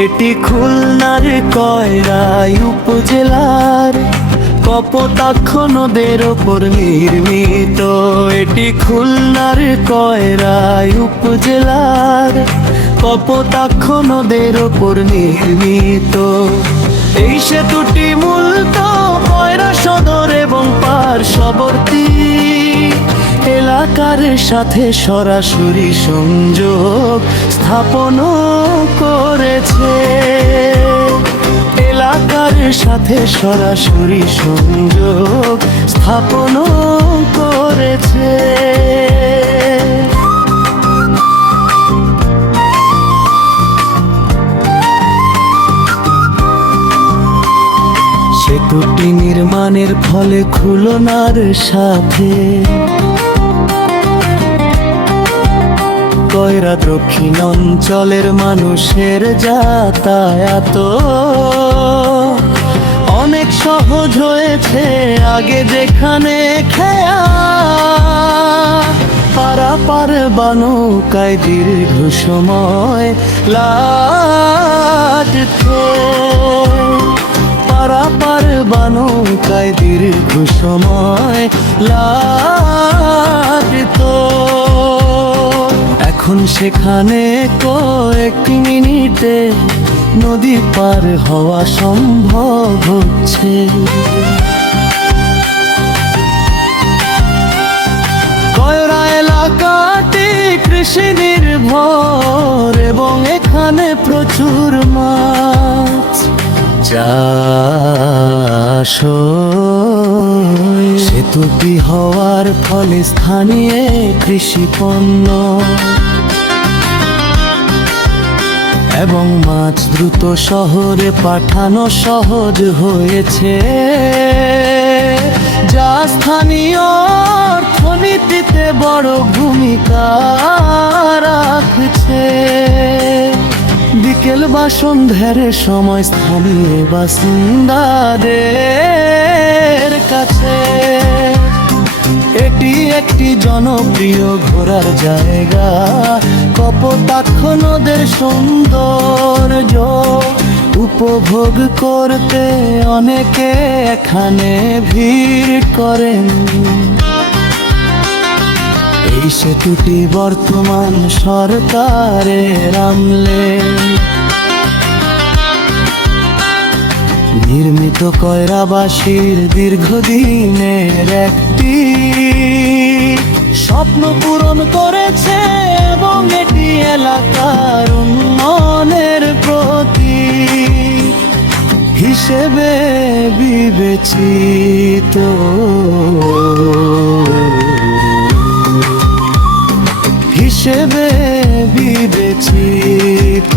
এটি খুলনার কয়রাই উপজেলার কপোতাক্ষ নদের ওপর নির্মিত। এটি খুলনার কয়রাই উপজেলার কপোতাক্ষ নদের ওপর নির্মিত। এই সেতুটি মূলত কয়রা সদর এবং পার্শ্ববর্তী এলাকার সাথে সরাসরি সংযোগ স্থাপন করেছে। এলাকার সাথে সরাসরি সংযোগ স্থাপন করেছে। সেতুটি নির্মাণের ফলে খুলনার সাথে কয়রা দক্ষিণ অঞ্চলের মানুষের যাতায়াত অনেক সহজ হয়েছে। আগে যেখানে খেয়া পারাপার বানৌকায় দীর্ঘ সময় লাগতো, পারাপার বানৌকায় দীর্ঘ সময় লাগতো। এখন সেখানে কয়েক মিনিটে নদী পার হওয়া সম্ভব হচ্ছে। কয়রা এলাকাটি কৃষি নির্ভর এবং এখানে প্রচুর মাছ চাষ হয়। সেতুটি হওয়ার ফলে স্থানীয় কৃষি পণ্য এবং মাছ দ্রুত শহরে পাঠানো সহজ হয়েছে, যা স্থানীয় অর্থনীতিতে বড় ভূমিকা রাখছে। বিকেল বা সন্ধ্যার সময় স্থানীয় বাসিন্দাদের কাছে এটি একটি জনপ্রিয় ঘোরার জায়গা। কপোতাক্ষ নদের সৌন্দর্য উপভোগ করতে অনেকে এখানে ভিড় করেন। এই সেতুটি বর্তমান সরকারের আমলে নির্মিত কয়রাবাসীর দীর্ঘদিনের একটি স্বপ্ন পূরণ করেছে এবং এটি এলাকার উন্নয়নের প্রতীক হিসেবে বিবেচিত। হিসেবে বিবেচিত।